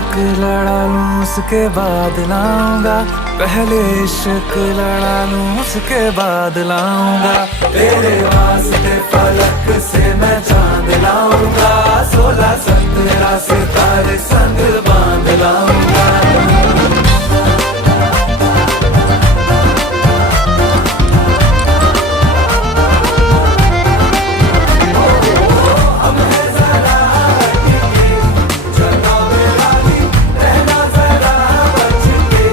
इश्क लड़ा लूं उसके बाद लाऊंगा, पहले इश्क लड़ा लूं उसके बाद लाऊंगा। तेरे वास्ते फलक से मैं चांद लाऊंगा, 16 17 सितारे संग बांध लाऊंगा।